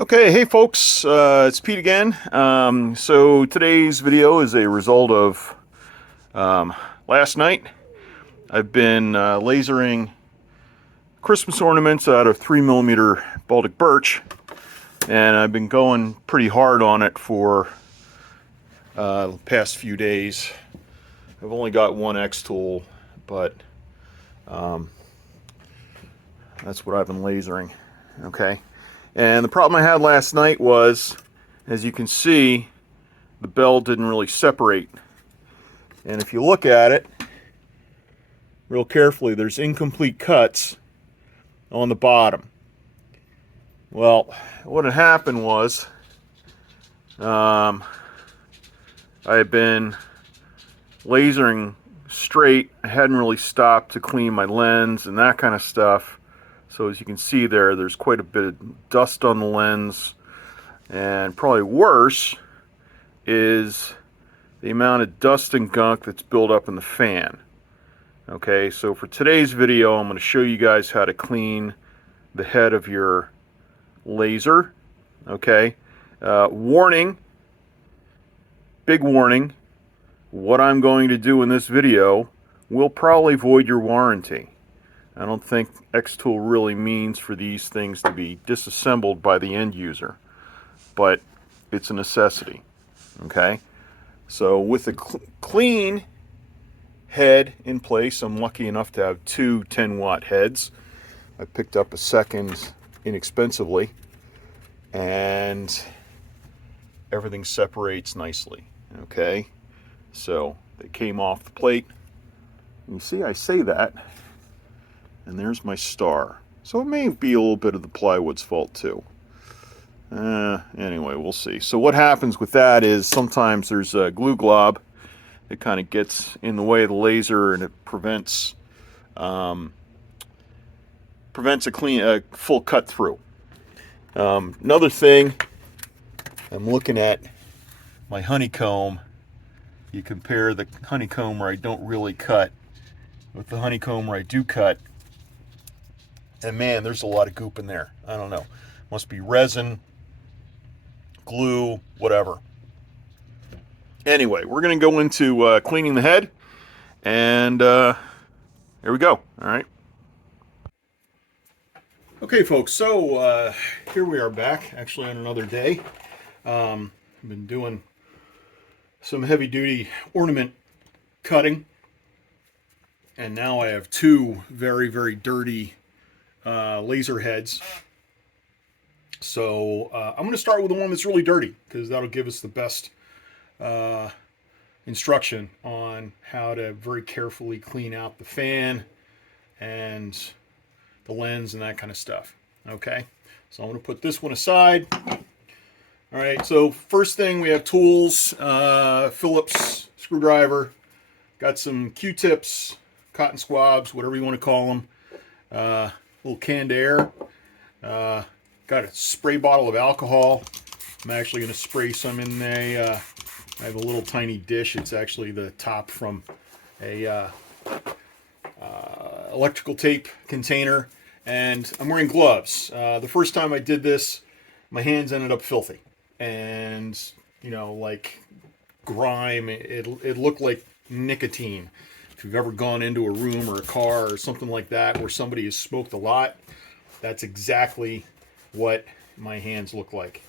Okay, hey folks, it's Pete again. So today's video is a result of last night. I've been lasering Christmas ornaments out of 3mm Baltic birch, and I've been going pretty hard on it for the past few days. I've only got one XTool, but that's what I've been lasering. Okay. And the problem I had last night was, as you can see, the bell didn't really separate. And if you look at it real carefully, there's incomplete cuts on the bottom. Well, what had happened was, I had been lasering straight. I hadn't really stopped to clean my lens and that kind of stuff. So as you can see there's quite a bit of dust on the lens, and probably worse is the amount of dust and gunk that's built up in the fan. Okay, so for today's video, I'm going to show you guys how to clean the head of your laser. Okay, warning, big warning, what I'm going to do in this video will probably void your warranty. I don't think XTool really means for these things to be disassembled by the end user, but it's a necessity. Okay, so with the clean head in place, I'm lucky enough to have two 10-watt heads. I picked up a second inexpensively, and everything separates nicely. Okay, so they came off the plate. You see, I say that, and there's my star. So it may be a little bit of the plywood's fault too. Anyway, we'll see. So what happens with that is sometimes there's a glue glob that kind of gets in the way of the laser, and it prevents a full cut through. Another thing, I'm looking at my honeycomb. You compare the honeycomb where I don't really cut with the honeycomb where I do cut, and man, there's a lot of goop in there. I don't know. Must be resin, glue, whatever. Anyway, we're going to go into cleaning the head, and here we go. All right. Okay, folks, so here we are back, actually on another day. I've been doing some heavy-duty ornament cutting, and now I have two very, very dirty laser heads. So I'm going to start with the one that's really dirty, because that'll give us the best instruction on how to very carefully clean out the fan and the lens and that kind of stuff. Okay, so I'm going to put this one aside. All right, so first thing, we have tools, Phillips screwdriver, got some Q-tips, cotton swabs, whatever you want to call them, a little canned air, got a spray bottle of alcohol. I'm actually going to spray some in there. I have a little tiny dish. It's actually the top from a electrical tape container, and I'm wearing gloves. The first time I did this, my hands ended up filthy, and like grime. It looked like nicotine. If you've ever gone into a room or a car or something like that where somebody has smoked a lot, that's exactly what my hands look like.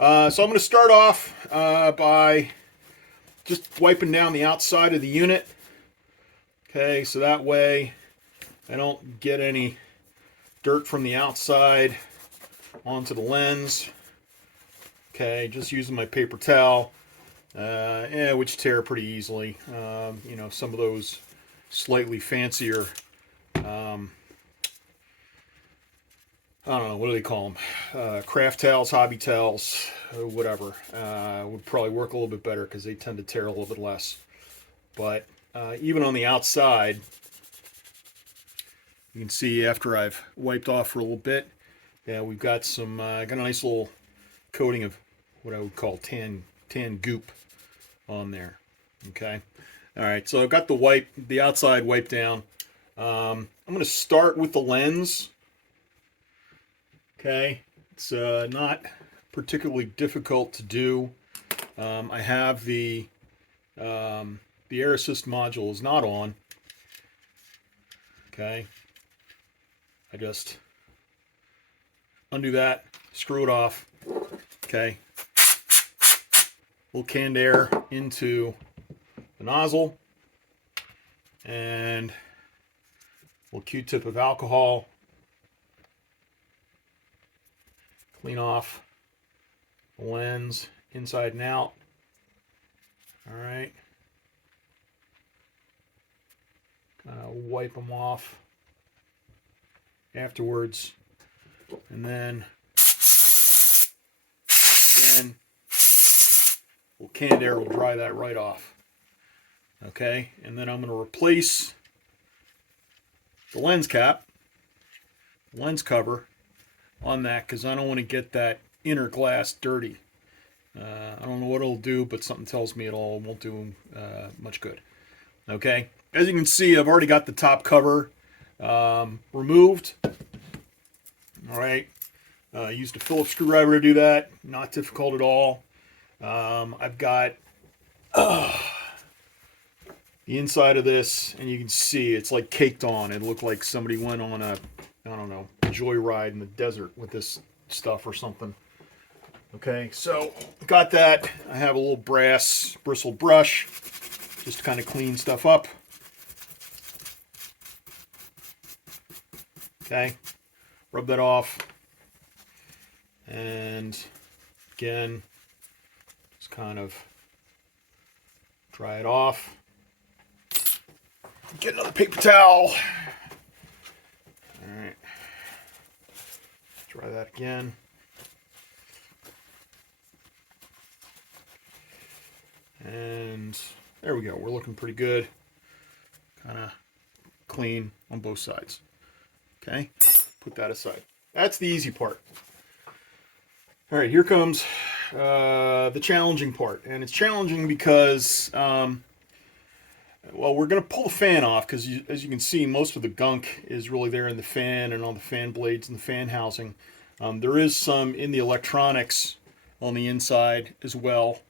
So I'm going to start off by just wiping down the outside of the unit. Okay, so that way I don't get any dirt from the outside onto the lens. Okay, just using my paper towel, which tear pretty easily. Some of those slightly fancier, I don't know, what do they call them? Craft towels, hobby towels, whatever. Would probably work a little bit better because they tend to tear a little bit less. But even on the outside, you can see after I've wiped off for a little bit, yeah, we've got some, got a nice little coating of what I would call tan goop on there. Okay. All right. So I've got the outside wiped down. I'm going to start with the lens. Okay. It's not particularly difficult to do. I have the air assist module is not on. Okay, I just undo that, screw it off. Okay, little canned air into the nozzle, and a little Q-tip of alcohol. Clean off the lens inside and out. All right. Wipe them off afterwards, and then again, little canned air will dry that right off. Okay, and then I'm going to replace the lens cap, lens cover on that, because I don't want to get that inner glass dirty. I don't know what it'll do, but something tells me it won't do much good. Okay, as you can see, I've already got the top cover removed. All right, used a Phillips screwdriver to do that. Not difficult at all. I've got the inside of this, and you can see it's like caked on. It looked like somebody went on a, I don't know, joyride in the desert with this stuff or something. Okay, so got that. I have a little brass bristle brush just to kind of clean stuff up. Okay, rub that off, and again, just kind of dry it off. Get another paper towel. All right, try that again. And there we go. We're looking pretty good. Kind of clean on both sides. Okay, put that aside. That's the easy part. All right, here comes the challenging part. And it's challenging because, well, we're going to pull the fan off because, as you can see, most of the gunk is really there in the fan and on the fan blades and the fan housing. There is some in the electronics on the inside as well.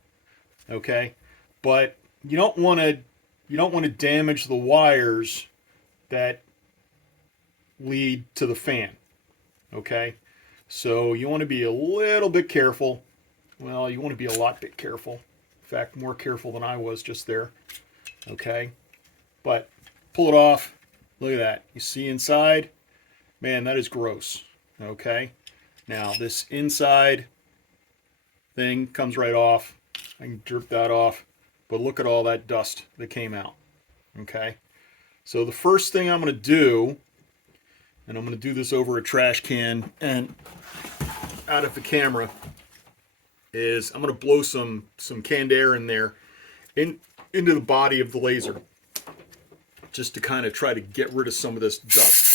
Okay, but you don't want to damage the wires that lead to the fan. Okay, so you want to be a little bit careful. Well, you want to be a lot bit careful. In fact, more careful than I was just there. Okay, but pull it off. Look at that. You see inside? Man, that is gross. Okay, now this inside thing comes right off. I can drip that off, but look at all that dust that came out. Okay, so the first thing I'm going to do, and I'm going to do this over a trash can and out of the camera, is I'm going to blow some canned air in there into the body of the laser, just to kind of try to get rid of some of this dust.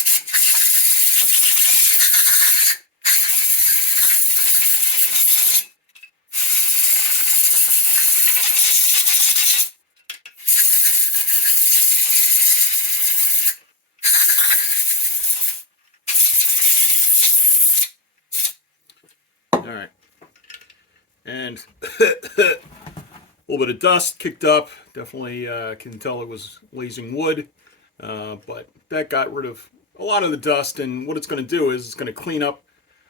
All right, and a little bit of dust kicked up. Definitely can tell it was lasing wood, but that got rid of a lot of the dust. And what it's going to do is it's going to clean up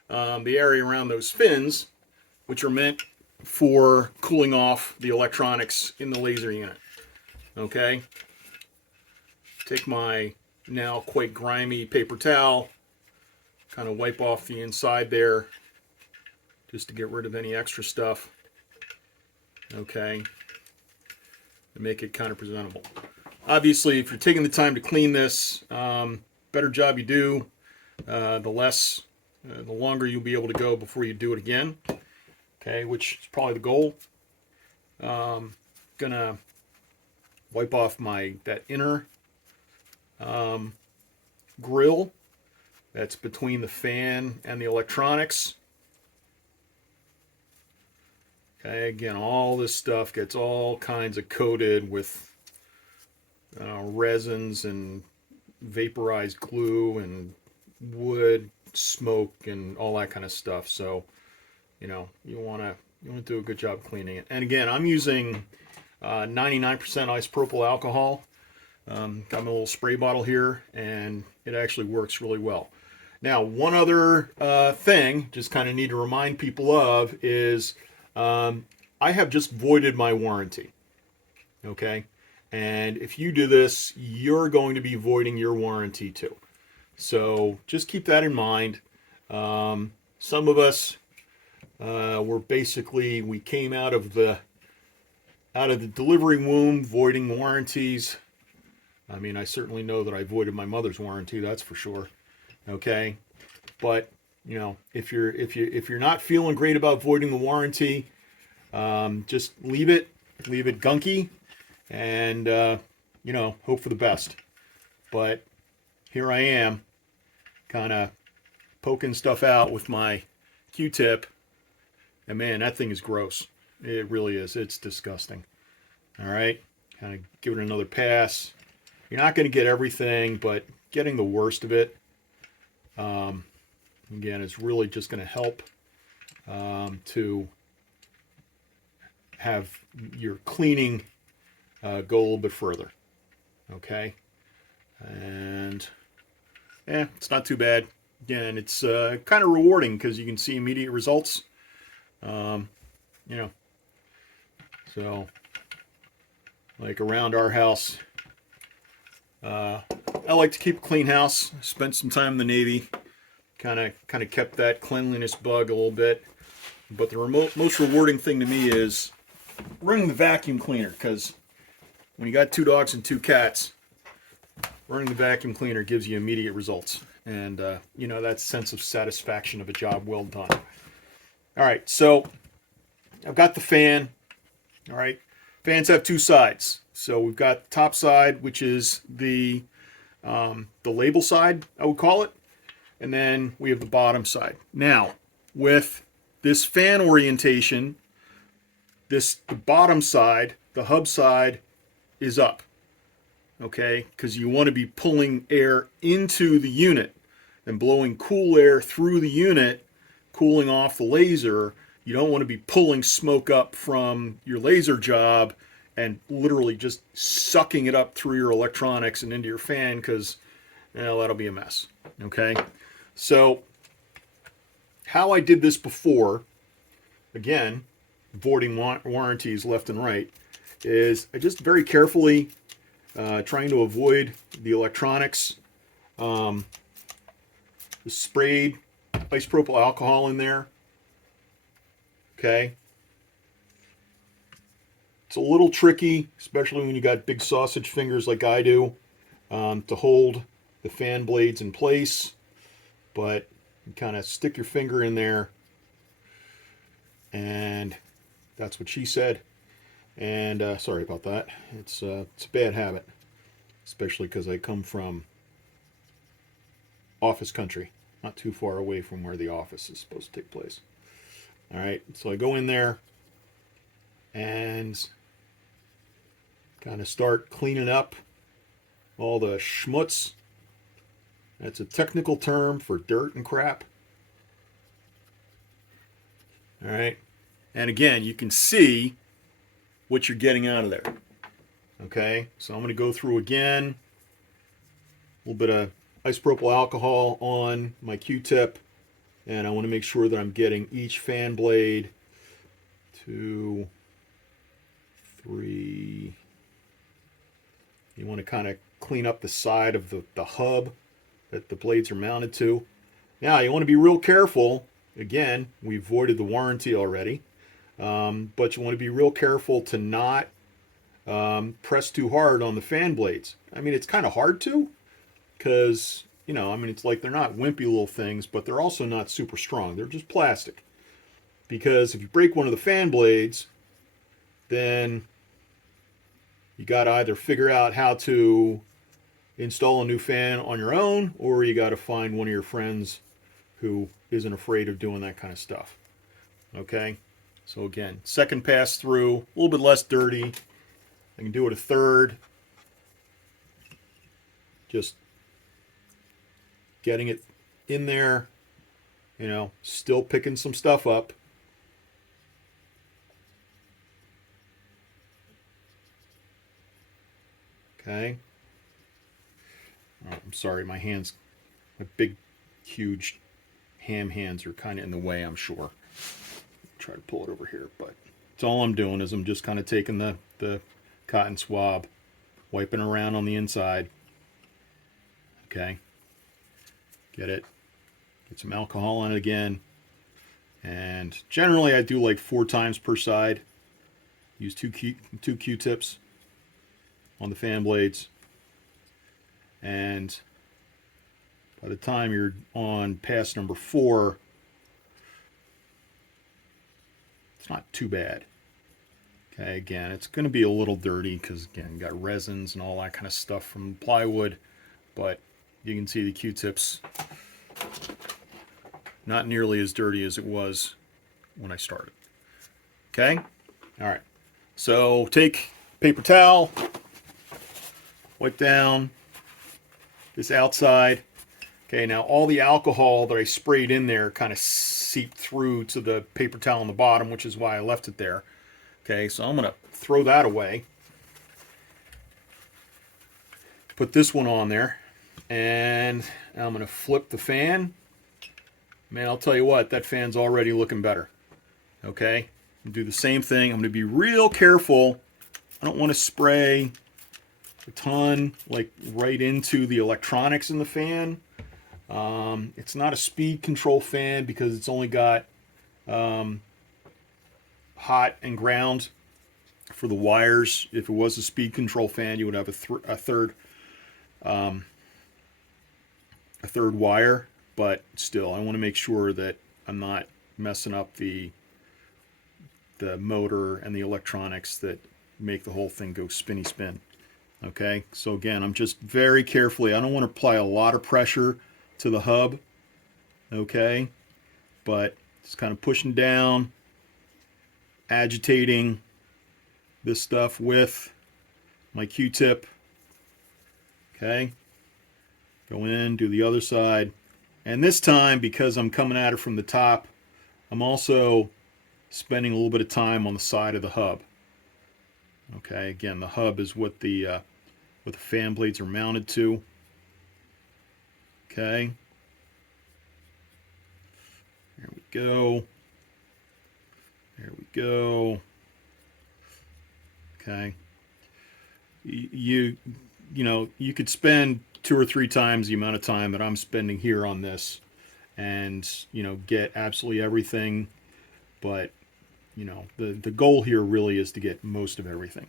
the area around those fins, which are meant for cooling off the electronics in the laser unit. Okay, take my now quite grimy paper towel, kind of wipe off the inside there, just to get rid of any extra stuff. Okay, and make it kind of presentable. Obviously, if you're taking the time to clean this, better job you do, the longer you'll be able to go before you do it again. Okay, which is probably the goal. Gonna wipe off that inner grill that's between the fan and the electronics. Okay, again, all this stuff gets all kinds of coated with resins and vaporized glue and wood, smoke and all that kind of stuff. So, you know, you want to do a good job cleaning it. And again, I'm using 99% isopropyl alcohol. Got my little spray bottle here, and it actually works really well. Now, one other thing, just kind of need to remind people of, is I have just voided my warranty. Okay? And if you do this, you're going to be voiding your warranty too. So just keep that in mind. Some of us we came out of the delivery womb voiding warranties. I mean, I certainly know that I voided my mother's warranty, that's for sure. Okay, but you know, if you're not feeling great about voiding the warranty, just leave it gunky, and you know, hope for the best. But here I am, kind of poking stuff out with my Q-tip, and man, that thing is gross. It really is. It's disgusting. All right, kind of give it another pass. You're not going to get everything, but getting the worst of it, again, is really just going to help to have your cleaning go a little bit further. Okay, and yeah, it's not too bad. Again, it's kind of rewarding because you can see immediate results. You know, so like around our house, I like to keep a clean house. Spent some time in the Navy, kind of kept that cleanliness bug a little bit. But the most rewarding thing to me is running the vacuum cleaner, because when you got 2 dogs and 2 cats, running the vacuum cleaner gives you immediate results, and you know, that sense of satisfaction of a job well done. All right, so I've got the fan. All right, fans have 2 sides. So we've got the top side, which is the label side, I would call it, and then we have the bottom side. Now, with this fan orientation, the bottom side, the hub side, is up. Okay, because you want to be pulling air into the unit and blowing cool air through the unit, cooling off the laser. You don't want to be pulling smoke up from your laser job and literally just sucking it up through your electronics and into your fan, because that'll be a mess. Okay, so how I did this before, again, voiding warranties left and right, is I just very carefully trying to avoid the electronics, sprayed isopropyl alcohol in there. Okay, it's a little tricky, especially when you got big sausage fingers like I do, to hold the fan blades in place. But you kind of stick your finger in there, and that's what she said. And sorry about that. It's a bad habit, especially because I come from office country, not too far away from where the office is supposed to take place. All right, so I go in there and kind of start cleaning up all the schmutz. That's a technical term for dirt and crap. All right, and again, you can see what you're getting out of there. Okay, so I'm going to go through again, a little bit of isopropyl alcohol on my Q-tip, and I want to make sure that I'm getting each fan blade, 2, 3. You want to kind of clean up the side of the hub that the blades are mounted to. Now, you want to be real careful. Again, we voided the warranty already, but you want to be real careful to not press too hard on the fan blades. I mean, it's kind of hard to, because, you know, I mean, it's like they're not wimpy little things, but they're also not super strong. They're just plastic. Because if you break one of the fan blades, then you got to either figure out how to install a new fan on your own, or you got to find one of your friends who isn't afraid of doing that kind of stuff. Okay? So again, second pass through, a little bit less dirty. I can do it a third. Just getting it in there, You know, still picking some stuff up. Okay. Oh, I'm sorry, my big, huge ham hands are kind of in the way, I'm sure. Try to pull it over here, but it's all I'm doing is I'm just kind of taking the cotton swab, wiping around on the inside. Okay. Get it. Get some alcohol on it again. And generally I do like 4 times per side. Use two Q-tips on the fan blades. And by the time you're on pass number 4, it's not too bad. Okay, again, it's going to be a little dirty because, again, you got resins and all that kind of stuff from plywood. But you can see the Q-tips not nearly as dirty as it was when I started. Okay? All right. So take paper towel, wipe down this outside. Okay, now all the alcohol that I sprayed in there kind of seeped through to the paper towel on the bottom, which is why I left it there. Okay, so I'm going to throw that away. Put this one on there. And I'm going to flip the fan. Man, I'll tell you what, that fan's already looking better. Okay, do the same thing. I'm going to be real careful. I don't want to spray a ton like right into the electronics in the fan. It's not a speed control fan because it's only got hot and ground for the wires. If it was a speed control fan, you would have a third wire, but still I want to make sure that I'm not messing up the motor and the electronics that make the whole thing go spinny spin. Okay, so again, I'm just very carefully, I don't want to apply a lot of pressure to the hub. Okay, but just kind of pushing down, agitating this stuff with my Q-tip. Okay, go in, do the other side. And this time, because I'm coming at it from the top, I'm also spending a little bit of time on the side of the hub. Okay, again, the hub is what the fan blades are mounted to. Okay. There we go. There we go. Okay. You know, you could spend 2 or 3 times the amount of time that I'm spending here on this and, you know, get absolutely everything. But, you know, the goal here really is to get most of everything.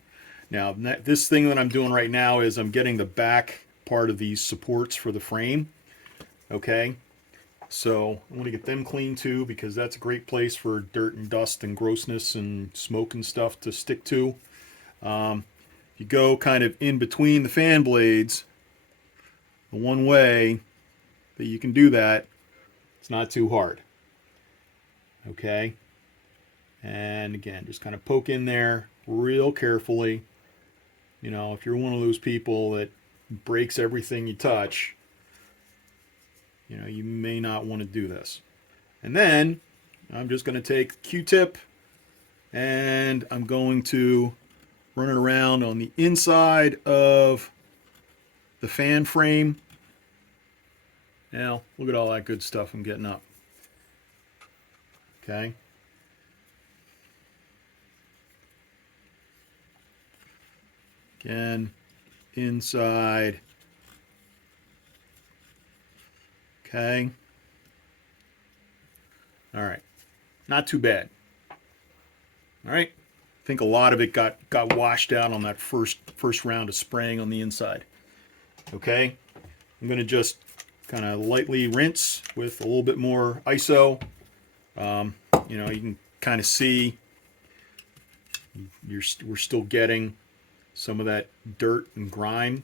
Now, this thing that I'm doing right now is I'm getting the back part of these supports for the frame. Okay. So I'm going to get them clean too, because that's a great place for dirt and dust and grossness and smoke and stuff to stick to. You go kind of in between the fan blades. The one way that you can do that, it's not too hard. Okay. And again, just kind of poke in there real carefully. You know, if you're one of those people that breaks everything you touch, you know, you may not want to do this. And then I'm just going to take Q-tip and I'm going to run it around on the inside of the fan frame. Now, look at all that good stuff I'm getting up. Okay. Again, inside. Okay. All right. Not too bad. All right. I think a lot of it got washed out on that first round of spraying on the inside. Okay. I'm going to just kind of lightly rinse with a little bit more ISO. You know, you can kind of see we're still getting some of that dirt and grime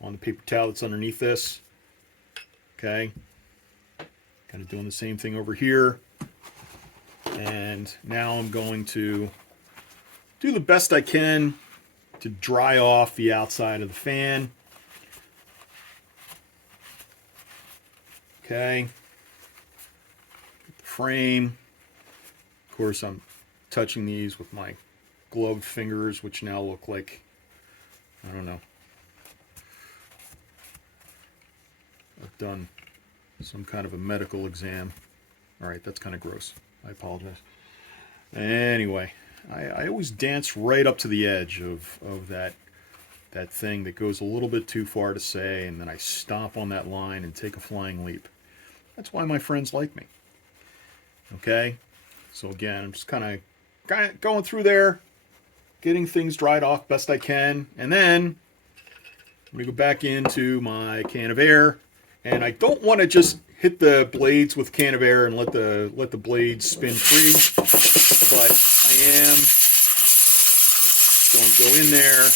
on the paper towel that's underneath this. Okay, kind of doing the same thing over here. And now I'm going to do the best I can to dry off the outside of the fan. Okay. frame. Of course, I'm touching these with my gloved fingers, which now look like, I don't know, I've done some kind of a medical exam. All right, that's kind of gross. I apologize. Anyway, I always dance right up to the edge of that thing that goes a little bit too far to say, and then I stomp on that line and take a flying leap. That's why my friends like me. Okay? So again, I'm just kind of going through there, getting things dried off best I can, and then I'm going to go back into my can of air, and I don't want to just hit the blades with a can of air and let the blades spin free, but I am going to go in there,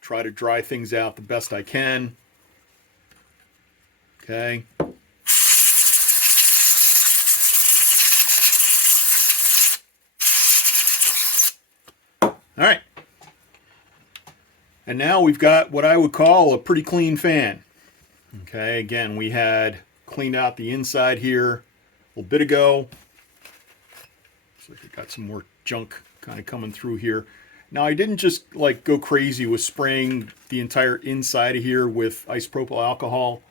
try to dry things out the best I can. Okay. All right. And now we've got what I would call a pretty clean fan. Okay, again, we had cleaned out the inside here a little bit ago. Looks like we got some more junk kind of coming through here. Now, I didn't just like go crazy with spraying the entire inside of here with isopropyl alcohol,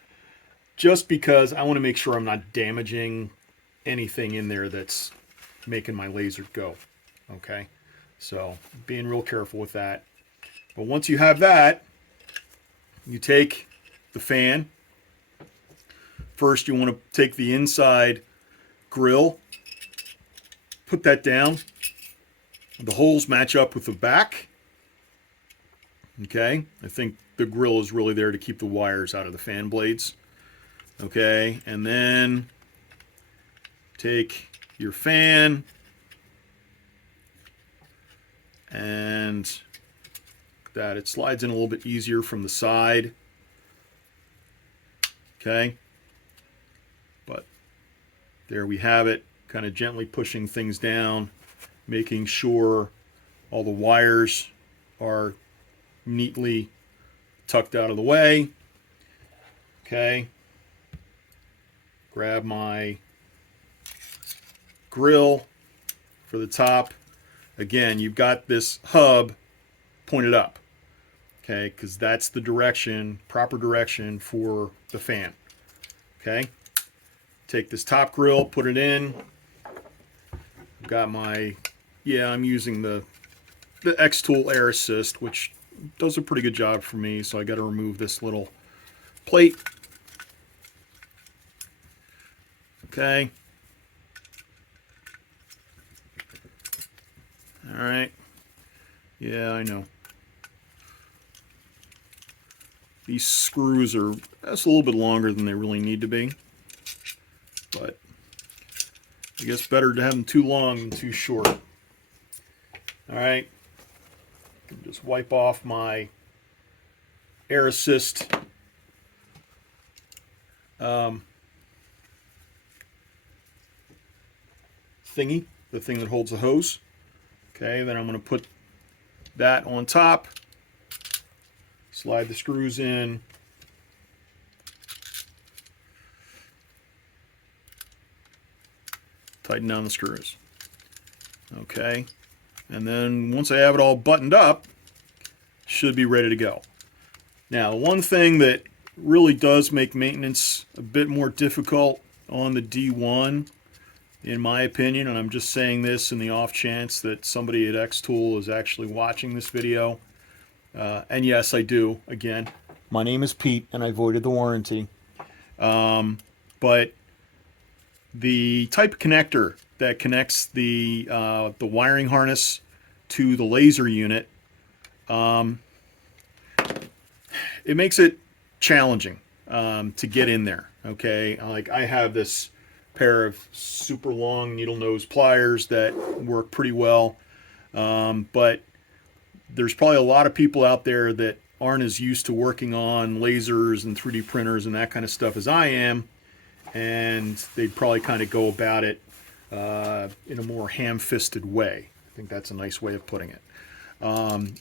just because I want to make sure I'm not damaging anything in there that's making my laser go. Okay, so being real careful with that. But once you have that, you take the fan. First, you want to take the inside grill, put that down. The holes match up with the back. Okay, I think the grill is really there to keep the wires out of the fan blades. Okay, and then take your fan and that it slides in a little bit easier from the side. Okay, but there we have it, kind of gently pushing things down, making sure all the wires are neatly tucked out of the way. Okay, grab my grill for the top. Again, you've got this hub pointed up, okay, because that's the direction, proper direction for the fan. Okay, take this top grill, put it in. I've got my, I'm using the XTool Air Assist, which does a pretty good job for me, so I got to remove this little plate. Okay. All right. Yeah, I know. These screws are that's a little bit longer than they really need to be, but I guess better to have them too long than too short. All right. Just wipe off my Air Assist thingy, the thing that holds the hose. Okay, then I'm going to put that on top, slide the screws in, tighten down the screws. Okay, and then once I have it all buttoned up, should be ready to go. Now, one thing that really does make maintenance a bit more difficult on the D1, in my opinion, and I'm just saying this in the off chance that somebody at XTool is actually watching this video, and yes, I do. Again, my name is Pete, and I voided the warranty. But the type of connector that connects the wiring harness to the laser unit, it makes it challenging to get in there. Okay, like I have this pair of super long needle nose pliers that work pretty well, but there's probably a lot of people out there that aren't as used to working on lasers and 3D printers and that kind of stuff as I am, and they'd probably kind of go about it in a more ham-fisted way. I think that's a nice way of putting it.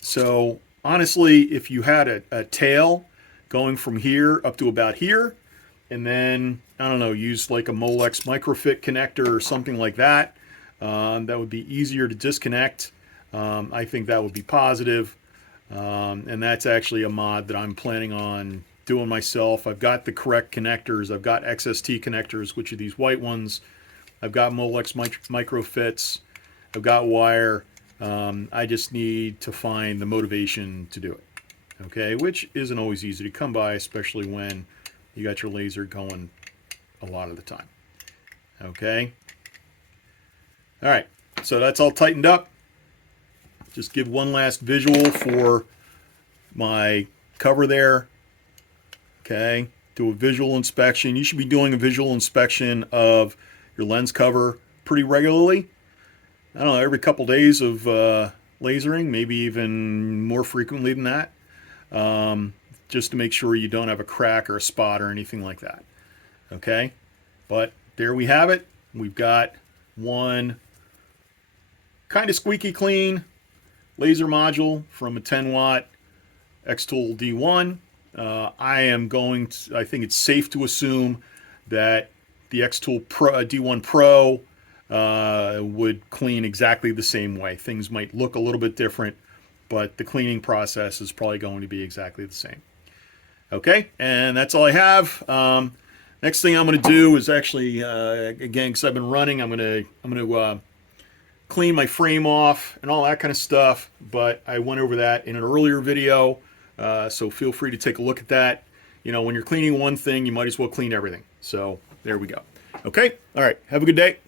So honestly, if you had a tail going from here up to about here, and then, I don't know, use like a Molex microfit connector or something like that. That would be easier to disconnect. I think that would be positive. And that's actually a mod that I'm planning on doing myself. I've got the correct connectors. I've got XST connectors, which are these white ones. I've got Molex microfits. I've got wire. I just need to find the motivation to do it. Okay, which isn't always easy to come by, especially when you got your laser going a lot of the time. Okay. All right, so that's all tightened up. Just give one last visual for my cover there. Okay, do a visual inspection. You should be doing a visual inspection of your lens cover pretty regularly. I don't know, every couple days of lasering, maybe even more frequently than that. Just to make sure you don't have a crack or a spot or anything like that. Okay, but there we have it. We've got one kind of squeaky clean laser module from a 10-watt XTool D1. I think it's safe to assume that the XTool D1 Pro would clean exactly the same way. Things might look a little bit different, but the cleaning process is probably going to be exactly the same. Okay, and that's all I have. Next thing I'm going to do is actually, again, because I've been running, I'm going to clean my frame off and all that kind of stuff, but I went over that in an earlier video, so feel free to take a look at that. You know, when you're cleaning one thing, you might as well clean everything. So there we go. Okay, all right, have a good day.